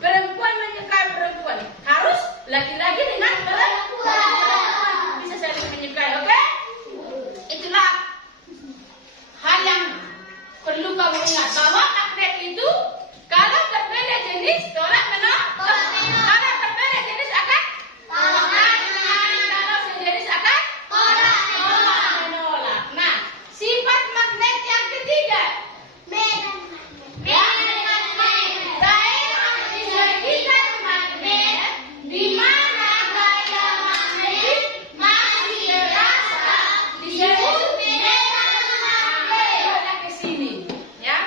Perempuan menyukai perempuan. Harus laki-laki dengan perempuan bisa saling menyukai, oke? Itulah hal yang perlu kamu ingat, bahwa magnet itu kalau berbeda jenis tolak menolak. Kalau berbeda jenis akan tolak. Kalau sejenis akan tolak menolak. Nah, sifat magnet yang ketiga, daerah di sekitar magnet di mana gaya magnetik masih terasa disebut medan magnet. Ke sini, ya.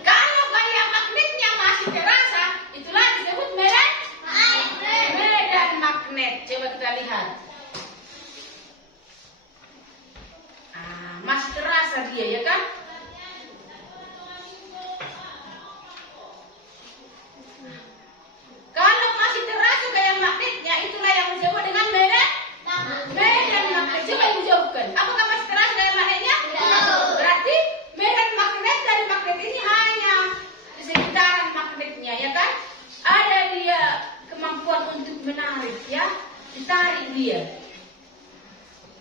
Kalau gaya magnetnya masih terasa, itulah disebut medan magnet. Coba kita lihat. Masih terasa dia, ya kan? Kalau masih terasa gaya magnetnya, itulah yang disebut dengan medan magnet. Coba dijawabkan. Apakah masih terasa gaya magnetnya? Berarti medan magnet dari magnet ini hanya di sekitaran magnetnya, ya kan? Ada dia kemampuan untuk menarik, ya, ditarik dia.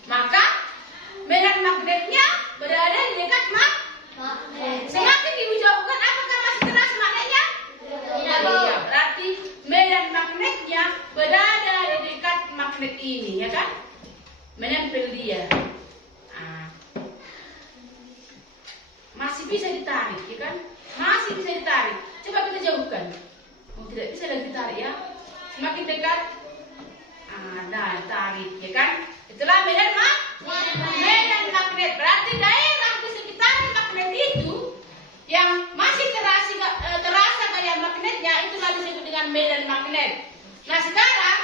Maka medan magnetnya berada di dekat magnet. Semakin dijauhkan, apakah masih terasa magnetnya? Iya, berarti medan magnetnya berada di dekat magnet ini, ya kan? Menempel dia. Masih bisa ditarik, ya kan? Masih bisa ditarik. Coba kita jauhkan. Tidak bisa lagi ditarik, ya. Semakin dekat, nah, tarik, ya kan? Itulah medan magnet. Berarti daerah di sekitar magnet itu yang masih terasa gaya magnetnya, itulah disebut dengan medan magnet. Nah, sekarang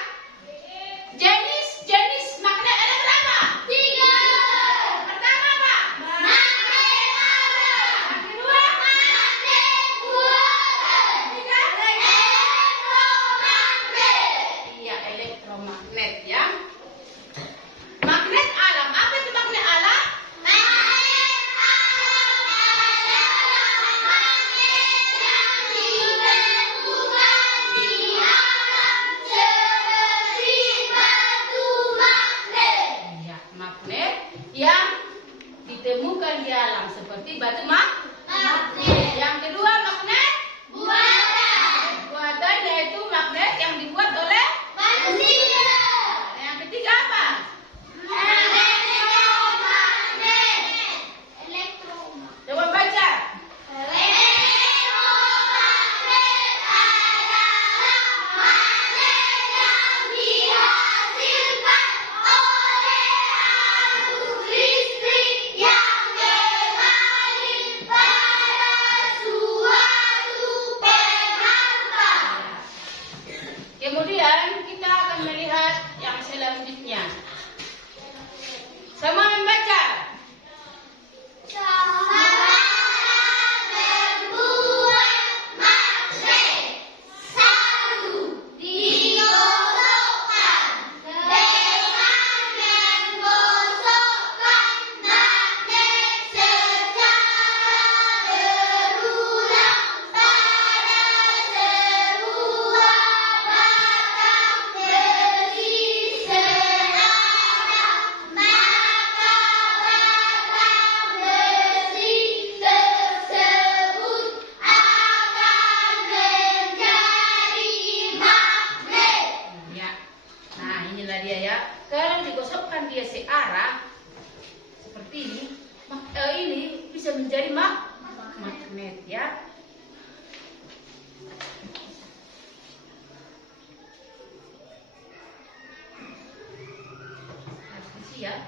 jenis magnet ada berapa? 3. Pertama apa? Magnet alam. Yang kedua? Magnet buatan. Ketiga? Elektromagnet. Iya, elektromagnet, ya. Magnet alam. Apa itu magnet alam? Yang ditemukan di alam seperti batu magnet. Yang kedua magnet buatan, yaitu magnet yang dibuat oleh manusia. Yang ketiga apa? Coba baca. Yang mengalir pada suara bisa menjadi magnet ya. Ya.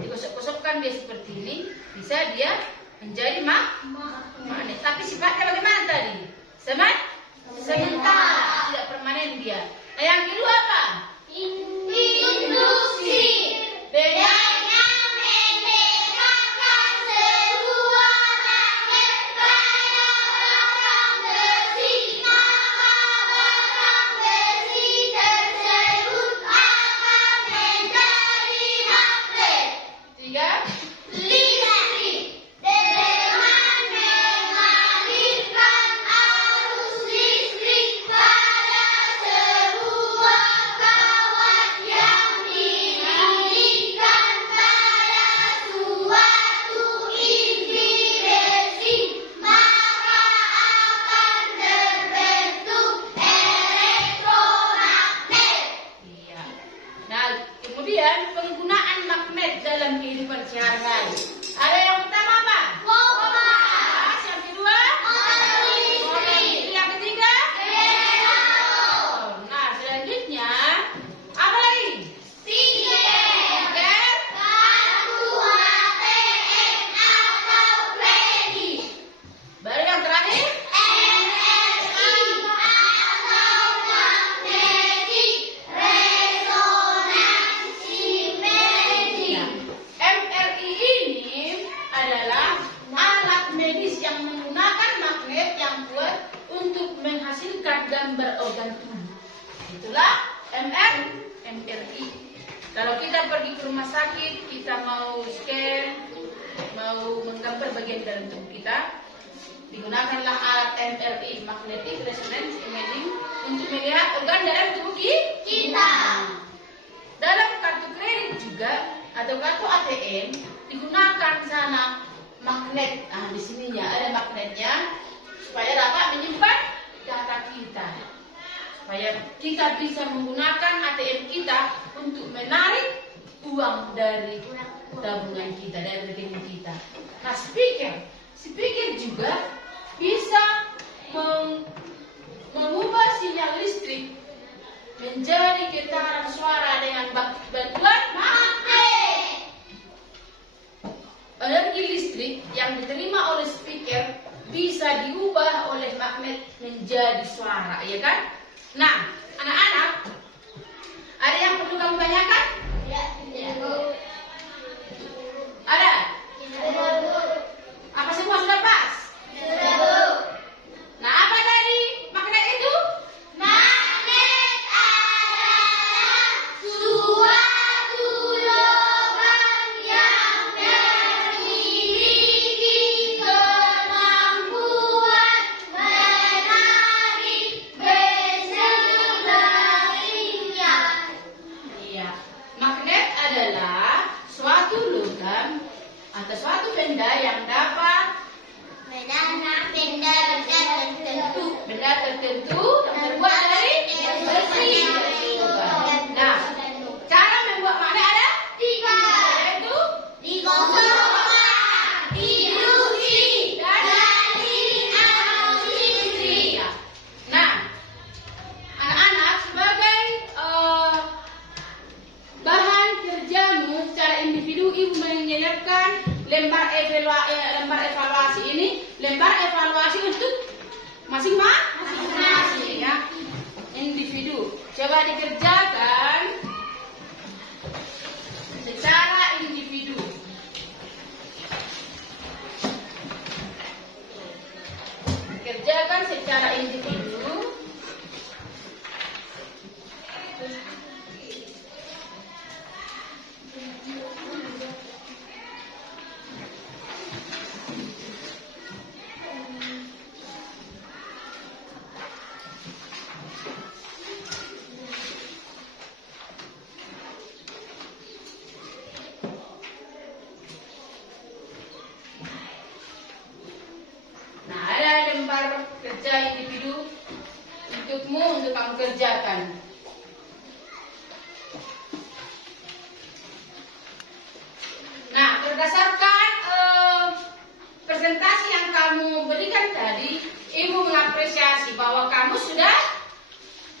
Digosok-gosokkan dia seperti ini, bisa dia menjadi magnet. Tapi sifatnya bagaimana tadi? Sementara, tidak permanen dia. Nah, yang kedua apa? Induksi. Beda. Dengan mendekatkan sebuah magnet pada batang besi, maka batang besi tersebut akan menjadi magnet. Tiga. Listrik. Dengan mengalirkan arus listrik pada sebuah kawat yang didirikan pada suatu inti besi, maka akan terbentuk elektromagnet. Iya. Nah, kemudian penggunaan magnet dalam kehidupan sehari-hari. Ada yang pertama apa? Kompas. Yang kedua? Motor listrik. Yang ketiga? Generator. Nah, selanjutnya apa lagi? Tiket. Tiket. Kartu ATM atau kredit. Baru yang terakhir? MRI atau magnetic resonansi imaging. MRI ini adalah alat medis yang menggunakan magnet yang kuat untuk menghasilkan gambar organ tubuh. Itulah MRI. Kalau kita pergi ke rumah sakit, kita mau scan, mau menggambar bagian dalam tubuh kita, digunakanlah alat MRI, magnetic resonance imaging, untuk melihat organ dalam tubuh Kita. Dalam kartu kredit juga atau kartu ATM digunakan sana magnet. Nah, di sininya ada magnetnya supaya dapat menyimpan data kita. Supaya kita bisa menggunakan ATM kita untuk menarik uang dari tabungan kita, dari rekening kita. Nah, speaker juga bisa mengubah sinyal listrik menjadi getaran suara dengan bantuan Magnet. energi listrik yang diterima oleh speaker bisa diubah oleh magnet menjadi suara, ya kan? Nah, anak-anak, ada yang perlu kamu tanyakan? Ada? Apa semua sudah pas? Nah, apa tadi magnet itu? Magnet adalah suatu logam yang memiliki kemampuan menarik beselarinya. Iya. Magnet adalah suatu logam atau suatu benda yang dapat benda tertentu yang terbuat dari besi. Nah, cara membuat magnet ada Tiga. yaitu Digosokkan, induksi, dan arus listrik. ya. Nah, anak-anak, sebagai bahan kerjamu secara individu, ibu menyiapkan lembar evaluasi ini, lembar evaluasi untuk masing-masing ya, individu. Coba dikerjakan secara individu. Kerjakan secara individu. Nah, ada lembar kerja individu untukmu untuk kamu kerjakan. Nah, berdasarkan presentasi yang kamu berikan tadi, Ibu mengapresiasi bahwa kamu sudah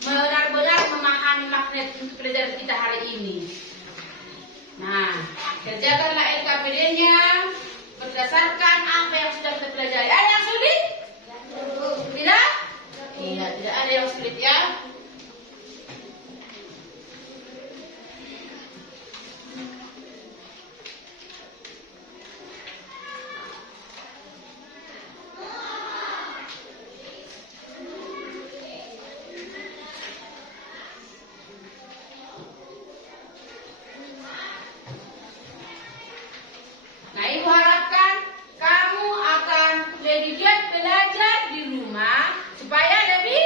benar-benar memahami magnet untuk pelajaran kita hari ini. Nah, kerjakanlah LKPD-nya berdasarkan apa yang sudah kita pelajari. Ada yang sulit? Tidak? Iya, tidak ada yang sulit ya. Nah, Ibu harapkan kamu akan lebih giat belajar di rumah supaya lebih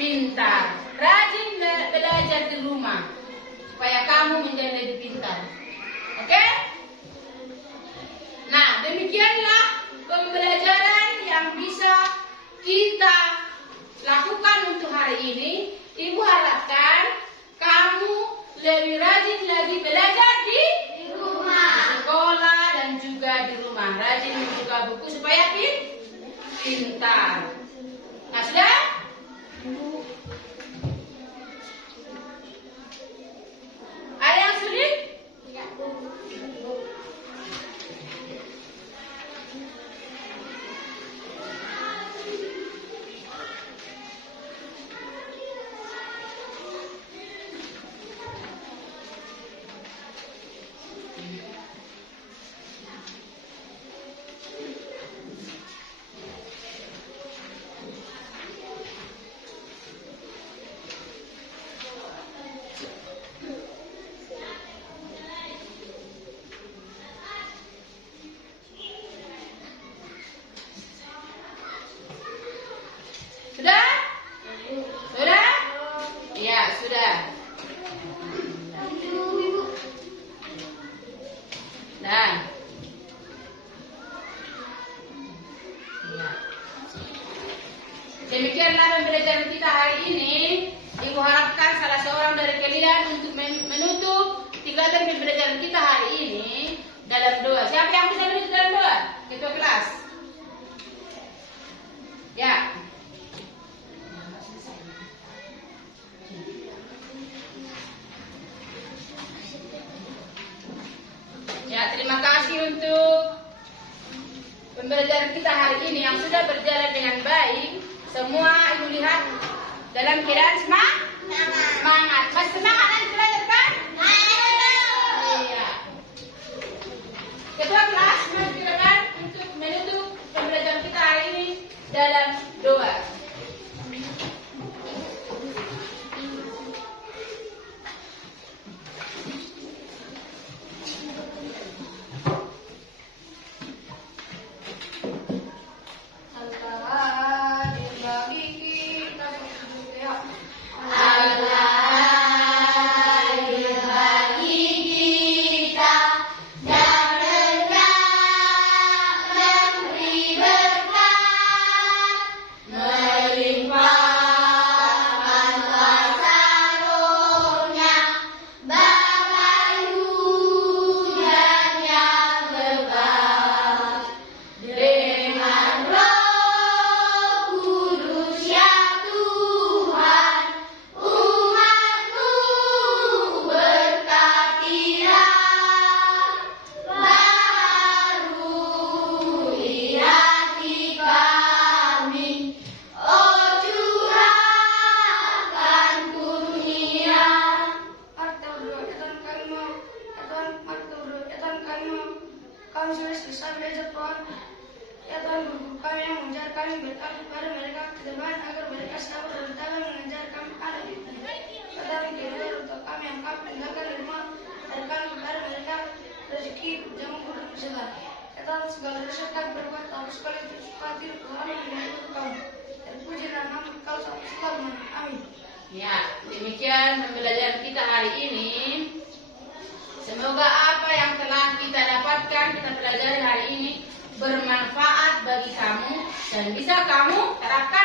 pintar. Rajin belajar di rumah supaya kamu menjadi lebih pintar. Oke? Nah, demikianlah pembelajaran yang bisa kita lakukan untuk hari ini. Ibu harapkan kamu lebih rajin lagi belajar di sekolah dan juga di rumah. Rajin membuka buku supaya pintar. Nah, sudah? Ada yang sulit? Sudah? Sudah? Iya, sudah. Nah. Iya. Demikianlah pembelajaran kita hari ini. Ibu harapkan salah seorang dari kalian untuk menutup tingkatan pembelajaran kita hari ini dalam doa. Siapa yang bisa menutup dalam doa? Ketua kelas. Ya. Ya, terima kasih untuk pembelajaran kita hari ini yang sudah berjalan dengan baik. Semua Ibu lihat dalam keadaan semangat. Masih semangat nanti belajar kan? Iya. Ketua kelas silakan untuk menutup pembelajaran kita hari ini dalam doa. Kami sudah selesai belajar Tuhan. Ya Tuhan, guru kami yang mengajar kami, berkati kepada mereka ke depan agar mereka sabar dan dalam mengajar kami anak itu. Kami kiranya untuk kami yang kami tinggalkan di rumah, berikan kepada mereka rezeki jamu dan kesehatan. Ya Tuhan, segala dosa kami berbuat tahu sekali tersuka diri Tuhan yang menyebut kami. Dan puji dan nama Kau sampai selamanya. Amin. Ya, demikian pembelajaran kita hari ini. Semoga apa yang telah kita dapatkan, kita pelajari hari ini bermanfaat bagi kamu dan bisa kamu terapkan